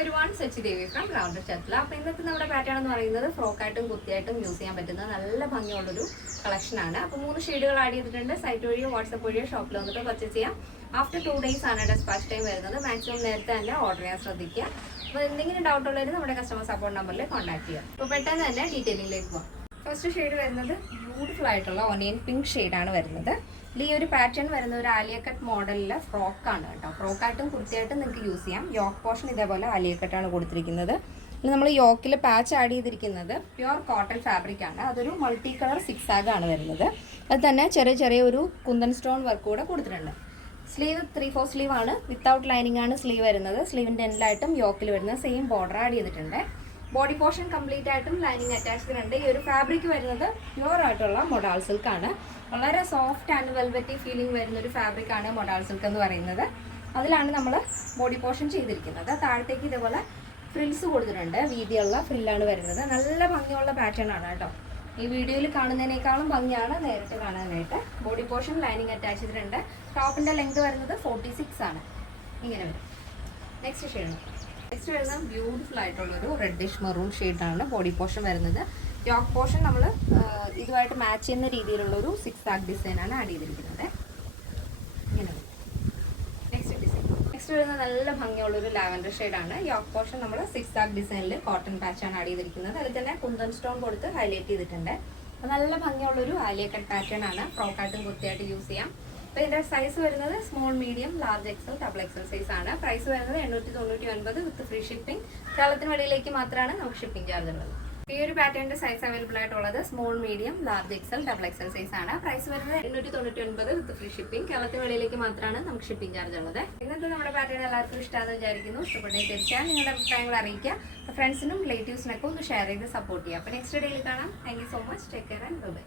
ഒരു വൺ സച്ചി ദേവി from rounder ചത്ല അപ്പൊ ഇന്നത്തെ നമ്മുടെ പാറ്റേൺ എന്ന് പറയുന്നത് ഫ്രോക്കായിട്ടും കുത്തിയായിട്ടും യൂസ് ചെയ്യാൻ പറ്റുന്ന നല്ല ഭംഗിയുള്ളൊരു കളക്ഷൻ ആണ്. അപ്പൊ മൂന്ന് ഷെയ്ഡുകൾ ആഡ് ചെയ്തിട്ടുണ്ട്. സൈറ്റ് വഴിയോ വാട്സപ്പ് വഴിയോ ഷോപ്പിൽ വന്നിട്ട് പർച്ചേസ് ചെയ്യാം. ആഫ്റ്റർ ടു ഡേയ്സ് ആണ് ഡെസ്പാച്ച് ടൈം വരുന്നത്. മാക്സിമം നേരത്തെ തന്നെ ഓർഡർ ചെയ്യാൻ ശ്രദ്ധിക്കുക. അപ്പോൾ എന്തെങ്കിലും ഡൗട്ട് ഉള്ളവർ നമ്മുടെ കസ്റ്റമർ സപ്പോർട്ട് നമ്പറിൽ കോൺടാക്ട് ചെയ്യുക. അപ്പോൾ പെട്ടെന്ന് തന്നെ ഡീറ്റെയിലിംഗിലേക്ക് പോകാം ഫസ്റ്റ് ഷെയ്ഡ് വരുന്നത് ബ്യൂട്ടിഫുൾ ആയിട്ടുള്ള ഒനിയൻ പിങ്ക് ഷെയ്ഡാണ് വരുന്നത്. ഈ ഒരു പാറ്റേൺ വരുന്ന ഒരു ആലിയക്കട്ട് കട്ട് മോഡലിലെ ഫ്രോക്കാണ് കേട്ടോ. ഫ്രോക്കായിട്ടും കുർത്തിയായിട്ടും നിങ്ങൾക്ക് യൂസ് ചെയ്യാം. യോക്ക് പോർഷൻ ഇതേപോലെ ആലിയക്കട്ടാണ് കൊടുത്തിരിക്കുന്നത്. നമ്മൾ യോക്കിൽ പാച്ച് ആഡ് ചെയ്തിരിക്കുന്നത് പ്യുവർ കോട്ടൺ ഫാബ്രിക് ആണ്. അതൊരു മൾട്ടി കളർ സിക്സ് ആഗ് ആണ് വരുന്നത്. അത് തന്നെ ചെറിയ ചെറിയ ഒരു കുന്തൻ സ്റ്റോൺ വർക്ക് കൂടെ കൊടുത്തിട്ടുണ്ട്. സ്ലീവ് ത്രീ ഫോർ സ്ലീവ് ആണ്. വിത്തൗട്ട് ലൈനിങ് ആണ് സ്ലീവ് വരുന്നത്. സ്ലീവിന്റെ എൻഡിലായിട്ടും യോക്കിൽ വരുന്ന സെയിം ബോർഡർ ആഡ് ചെയ്തിട്ടുണ്ട്. ബോഡി പോർഷൻ കംപ്ലീറ്റ് ആയിട്ടും ലൈനിങ് അറ്റാച്ച്ഡ് ഉണ്ട് ഈ ഒരു ഫാബ്രിക് വരുന്നത് പ്യുവർ ആയിട്ടുള്ള മൊഡാൾ സിൽക്ക് ആണ് വളരെ സോഫ്റ്റ് ആൻഡ് വെൽവെറ്റി ഫീലിംഗ് വരുന്ന ഒരു ഫാബ്രിക് ആണ് മൊഡാൾ സിൽക്ക് എന്ന് പറയുന്നത്. അതിലാണ് നമ്മൾ ബോഡി പോർഷൻ ചെയ്തിരിക്കുന്നത്. താഴത്തേക്ക് ഇതേപോലെ ഫ്രിൽസ് കൊടുത്തിട്ടുണ്ട്. വീതിയുള്ള ഫ്രില്ലാണ് വരുന്നത്. നല്ല ഭംഗിയുള്ള പാറ്റേൺ ആണ് കേട്ടോ. ഈ വീഡിയോയിൽ കാണുന്നതിനേക്കാളും ഭംഗിയാണ് നേരിട്ട് കാണാനായിട്ട്. ബോഡി പോർഷൻ ലൈനിങ് അറ്റാച്ച് ചെയ്തിട്ടുണ്ട് ടോപ്പിന്റെ ലെങ്ത് വരുന്നത് ഫോർട്ടി സിക്സ് ആണ്. ഇങ്ങനെ വരും. നെക്സ്റ്റ് ഷെയ്ഡ് നെക്സ്റ്റ് വരുന്നത് ബ്യൂട്ടിഫുൾ ആയിട്ടുള്ളൊരു റെഡിഷ് മെറൂൺ ഷെയ്ഡാണ് ബോഡി പോർഷൻ വരുന്നത്. യോക്ക് പോർഷൻ നമ്മൾ ഇതുമായിട്ട് മാച്ച് ചെയ്യുന്ന രീതിയിലുള്ള ഒരു സിക്സ് ആക്ക് ഡിസൈനാണ് ആഡ് ചെയ്തിരിക്കുന്നത്. ഇങ്ങനെ. നെക്സ്റ്റ് ഡിസൈൻ നെക്സ്റ്റ് വരുന്നത് നല്ല ഭംഗിയുള്ളൊരു ലാവൻഡർ ഷെയ്ഡാണ് യോക്ക് പോർഷൻ നമ്മൾ സിക്സ് ആക്ക് ഡിസൈനിൽ കോട്ടൺ പാച്ചാണ് ആഡ് ചെയ്തിരിക്കുന്നത്. അതിൽ തന്നെ കുന്തൻ സ്റ്റോൺ കൊടുത്ത് ഹൈലൈറ്റ് ചെയ്തിട്ടുണ്ട്. നല്ല ഭംഗിയുള്ളൊരു ആലിയ കട്ട് പാറ്റേൺ ആണ് ഫ്രോക്കായിട്ടും കുത്തിയായിട്ട് യൂസ് ചെയ്യാം. അപ്പോൾ ഇതിന്റെ സൈസ് വരുന്നത് small medium large XL double XL size ആണ്. പ്രൈസ് വരുന്നത് എണ്ണൂറ്റി തൊണ്ണൂറ്റി ഒൻപത് വിത്ത് ഫ്രീ ഷിപ്പിംഗ് കേരളത്തിന് വെളിയിലേക്ക് മാത്രമാണ് നമുക്ക് ഷിപ്പിംഗ് ചാർജ് ഉള്ളത്. ഈ ഒരു പാറ്റേണിന്റെ സൈസ് അവൈലബിൾ ആയിട്ടുള്ളത് small medium large XL double XL size ആണ്. പ്രൈസ് വരുന്നത് എണ്ണൂറ്റി തൊണ്ണൂറ്റി ഒൻപത് വിത്ത് ഫ്രീ ഷിപ്പിംഗ് കേരളത്തിന് വെളിയിലേക്ക് മാത്രമാണ് നമുക്ക് ഷിപ്പിംഗ് ചാർജ് ഉള്ളത്. ഇന്നത്തെ നമ്മുടെ പാറ്റേൺ എല്ലാവർക്കും ഇഷ്ടമാണെന്ന് വിചാരിക്കുന്നു. ഇഷ്ടപ്പെട്ടെങ്കിൽ തീർച്ചയായും നിങ്ങളുടെ അഭിപ്രായങ്ങൾ അറിയിക്കുക ഫ്രണ്ട്സിനും റിലേറ്റീവ്സിനൊക്കെ ഒന്ന് ഷെയർ ചെയ്ത് സപ്പോർട്ട് ചെയ്യുക അപ്പോൾ നെക്സ്റ്റ് ഡേയിൽ കാണാം. Thank so much take care and bye